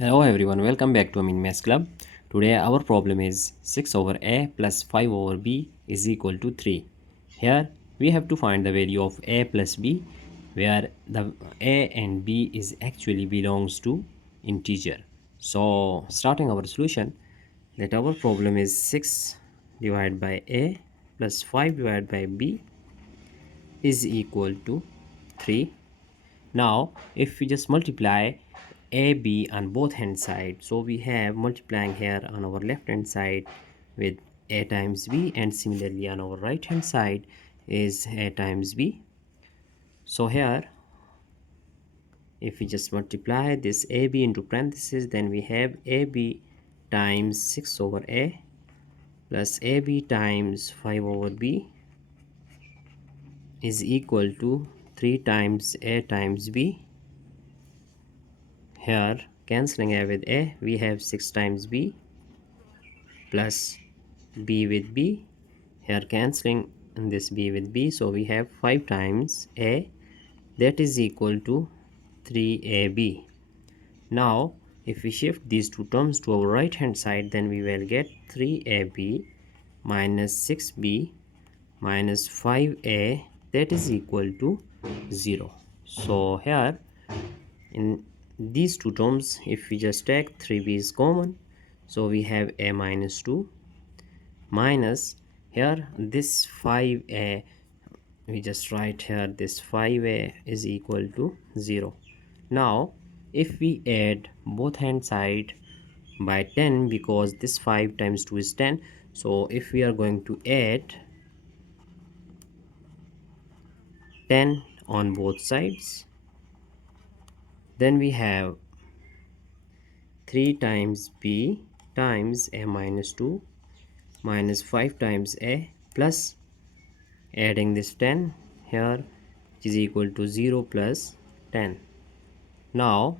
Hello everyone, welcome back to Amin Maths Club. Today our problem is 6 over a plus 5 over b is equal to 3. Here we have to find the value of a plus b, where the a and b is actually belongs to integer. So starting our solution, that our problem is 6 divided by a plus 5 divided by b is equal to 3. Now if we just multiply AB on both hand side, so we have multiplying here on our left hand side with a times b, and similarly on our right hand side is a times b. So here if we just multiply this AB into parentheses, then we have AB times 6 over a plus AB times 5 over b is equal to 3 times a times b. Here cancelling a with a, we have 6 times b plus b with b. Here cancelling this b with b, so we have 5 times a, that is equal to 3ab. Now if we shift these two terms to our right hand side, then we will get 3ab minus 6b minus 5a, that is equal to 0. So here in these two terms, if we just take 3b is common, so we have a minus 2 minus here this 5a, we just write here this 5a is equal to 0. Now if we add both hand side by 10, because this 5 times 2 is 10, so if we are going to add 10 on both sides, then we have 3 times b times a minus 2 minus 5 times a plus adding this 10 here, which is equal to 0 plus 10. Now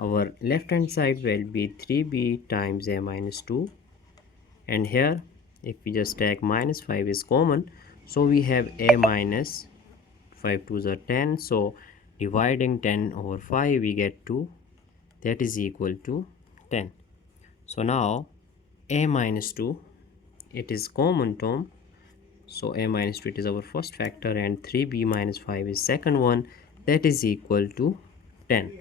our left hand side will be 3b times a minus 2, and here if we just take minus 5 is common, so we have a minus 5 2s are 10, so dividing 10 over 5 we get 2, that is equal to 10. So now a minus 2, it is common term, so a minus 2 it is our first factor, and 3b minus 5 is second one, that is equal to 10.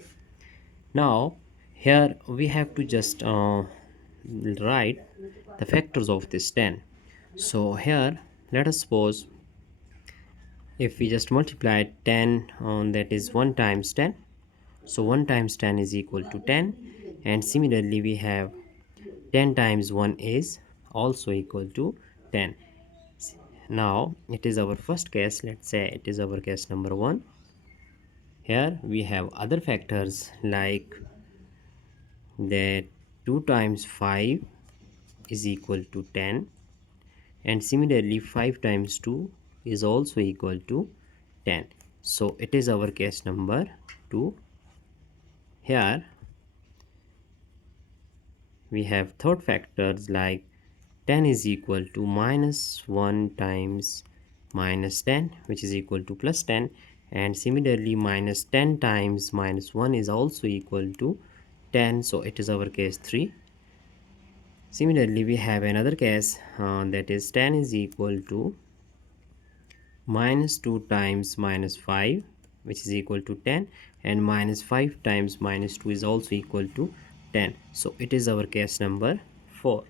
Now here we have to just write the factors of this 10. So here let us suppose if we just multiply 10 on, that is 1 times 10, so 1 times 10 is equal to 10, and similarly we have 10 times 1 is also equal to 10. Now it is our first case, let's say it is our case number 1. Here we have other factors like that 2 times 5 is equal to 10, and similarly 5 times 2 is also equal to 10. So it is our case number 2. Here we have third factors like 10 is equal to minus 1 times minus 10, which is equal to plus 10, and similarly minus 10 times minus 1 is also equal to 10, so it is our case 3. Similarly we have another case that is 10 is equal to minus 2 times minus 5, which is equal to 10, and minus 5 times minus 2 is also equal to 10, so it is our case number 4.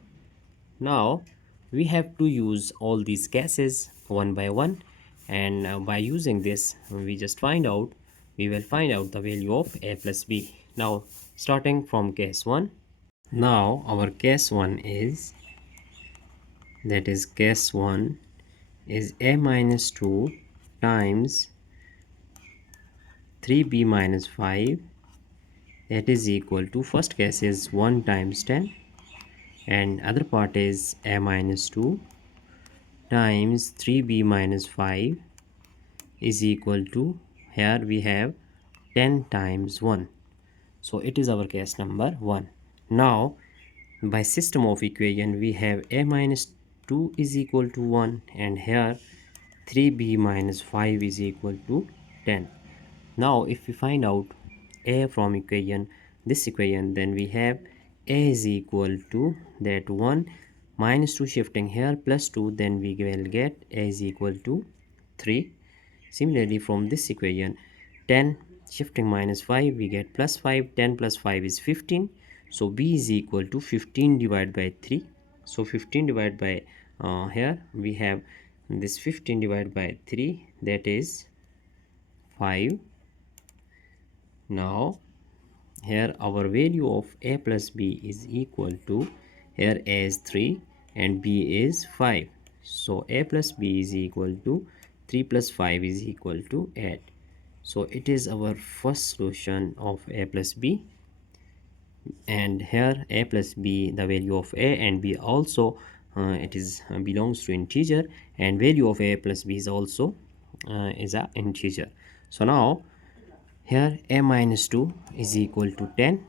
Now we have to use all these cases one by one, and by using this we will find out the value of a plus b. Now starting from case 1, now our case 1 is, that is case 1 is a minus 2 times 3b minus 5, that is equal to, first case is 1 times 10, and other part is a minus 2 times 3b minus 5 is equal to, here we have 10 times 1, so it is our case number 1. Now by system of equation we have a minus 2 is equal to 1, and here 3b minus 5 is equal to 10. Now if we find out a from equation, this equation, then we have a is equal to that 1 minus 2 shifting here plus 2, then we will get a is equal to 3. Similarly, from this equation, 10 shifting minus 5, we get plus 5. 10 plus 5 is 15. So b is equal to 15 divided by 3. So 15 divided by here we have this 15 divided by 3, that is 5. Now here our value of a plus b is equal to, here a is 3 and b is 5. So a plus b is equal to 3 plus 5 is equal to 8. So it is our first solution of a plus b. And here a plus b, the value of a and b also it is belongs to integer, and value of a plus b is also is a integer. So now here a minus 2 is equal to 10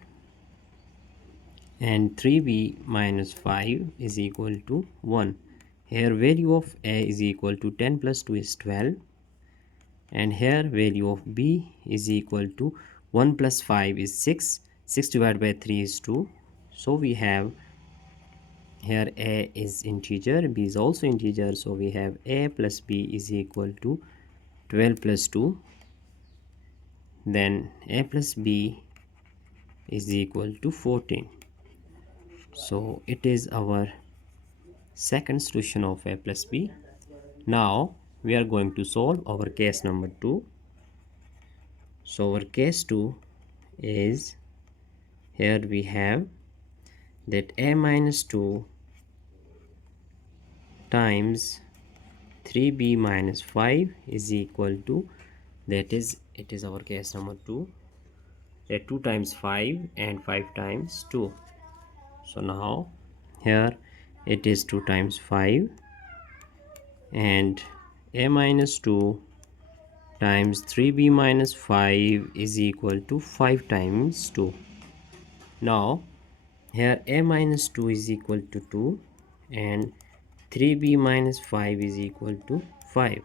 and 3b minus 5 is equal to 1. Here value of a is equal to 10 plus 2 is 12, and here value of b is equal to 1 plus 5 is 6. 6 divided by 3 is 2. So we have here a is integer, b is also integer, so we have a plus b is equal to 12 plus 2, then a plus b is equal to 14. So it is our second solution of a plus b. Now we are going to solve our case number 2. So our case 2 is, here we have that a minus 2 times 3b minus 5 is equal to, that is, it is our case number 2, that 2 times 5 and 5 times 2. So now here it is 2 times 5, and a minus 2 times 3b minus 5 is equal to 5 times 2. Now here a minus 2 is equal to 2 and 3b minus 5 is equal to 5.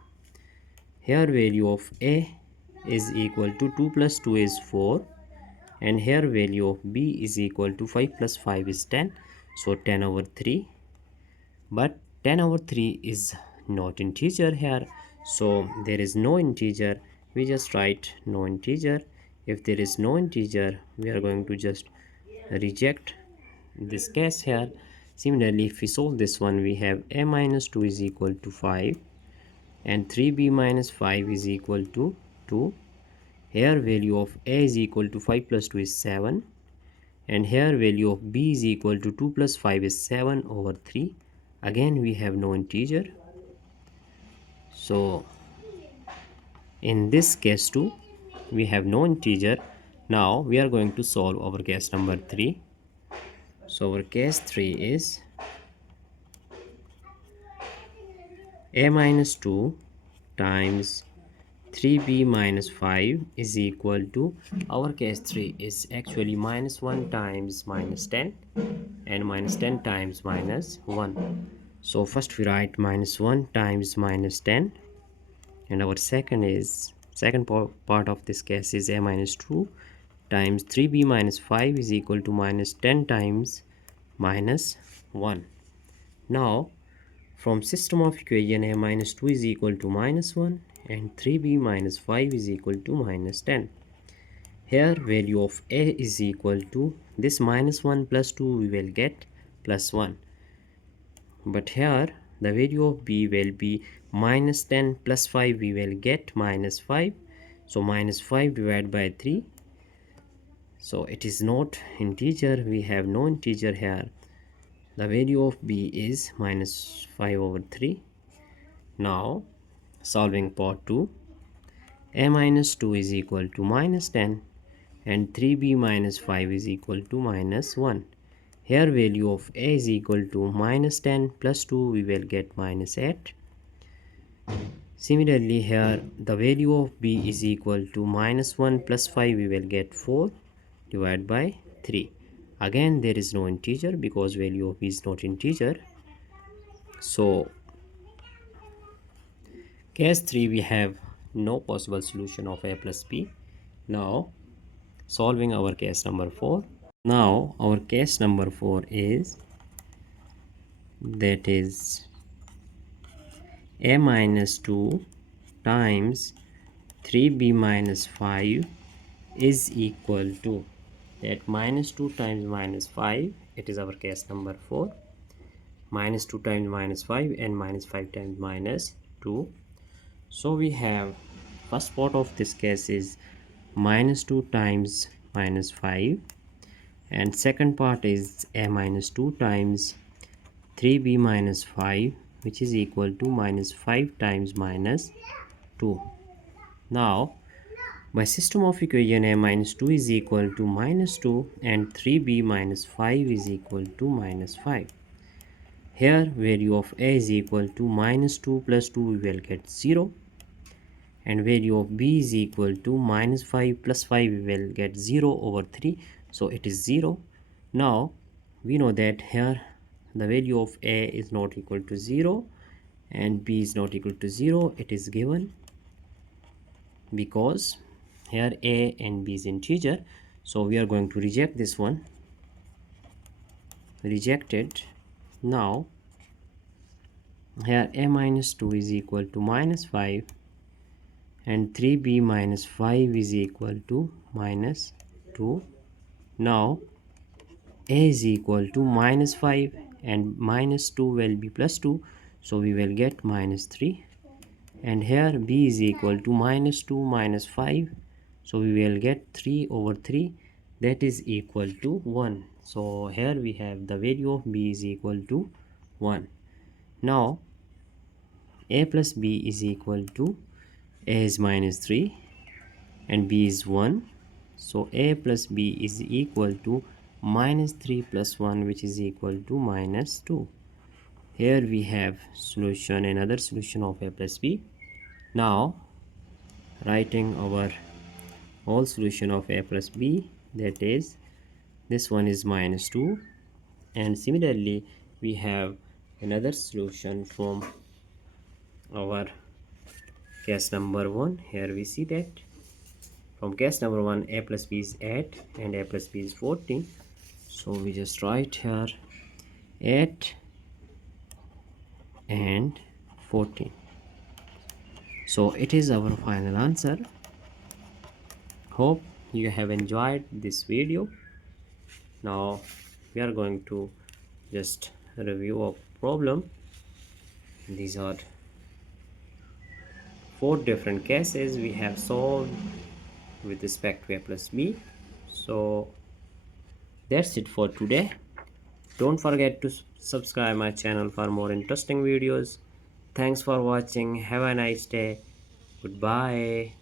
Here value of a is equal to 2 plus 2 is 4, and here value of b is equal to 5 plus 5 is 10. So 10 over 3, but 10 over 3 is not integer here, so there is no integer. We just write no integer. If there is no integer, we are going to just reject this case here. Similarly, if we solve this one, we have a minus 2 is equal to 5 and 3b minus 5 is equal to 2. Here value of a is equal to 5 plus 2 is 7, and here value of b is equal to 2 plus 5 is 7 over 3. Again we have no integer, so in this case too we have no integer. Now we are going to solve our case number 3. So our case 3 is a minus 2 times 3b minus 5 is equal to, our case 3 is actually minus 1 times minus 10 and minus 10 times minus 1. So first we write minus 1 times minus 10, and our second part of this case is a minus 2 times 3b minus 5 is equal to minus 10 times minus 1. Now from system of equation, a minus 2 is equal to minus 1 and 3b minus 5 is equal to minus 10. Here value of a is equal to this minus 1 plus 2 we will get plus 1, but here the value of b will be minus 10 plus 5 we will get minus 5. So minus 5 divided by 3, so it is not integer, we have no integer here. The value of b is minus 5 over 3. Now solving part 2, a minus 2 is equal to minus 10 and 3b minus 5 is equal to minus 1. Here value of a is equal to minus 10 plus 2 we will get minus 8. Similarly here the value of b is equal to minus 1 plus 5 we will get 4 divided by 3. Again there is no integer because value of b is not integer. So case 3 we have no possible solution of a plus b. Now solving our case number 4. Now our case number 4 is, that is, a minus 2 times 3b minus 5 is equal to, that minus 2 times minus 5, it is our case number 4, minus 2 times minus 5 and minus 5 times minus 2. So we have, first part of this case is minus 2 times minus 5, and second part is a minus 2 times 3b minus 5, which is equal to minus 5 times minus 2. Now by system of equation, a minus 2 is equal to minus 2 and 3b minus 5 is equal to minus 5. Here value of a is equal to minus 2 plus 2, we will get 0, and value of b is equal to minus 5 plus 5, we will get 0 over 3, so it is 0. Now we know that here the value of a is not equal to 0 and b is not equal to 0. It is given because here a and b is integer, so we are going to reject this one, reject it. Now here a minus 2 is equal to minus 5 and 3b minus 5 is equal to minus 2. Now a is equal to minus 5 and minus 2 will be plus 2, so we will get minus 3, and here b is equal to minus 2 minus 5, so we will get 3 over 3, that is equal to 1. So here we have the value of b is equal to 1. Now a plus b is equal to, a is minus 3 and b is 1, so a plus b is equal to minus 3 plus 1, which is equal to minus 2. Here we have solution, another solution of a plus b. Now writing our whole solution of a plus b, that is, this one is minus 2, and similarly we have another solution from our case number 1. Here we see that from case number 1, a plus b is 8 and a plus b is 14, so we just write here 8 and 14. So it is our final answer. Hope you have enjoyed this video. Now we are going to just review a problem. These are 4 different cases we have solved with respect to a plus b. So that's it for today. Don't forget to subscribe my channel for more interesting videos. Thanks for watching. Have a nice day. Goodbye.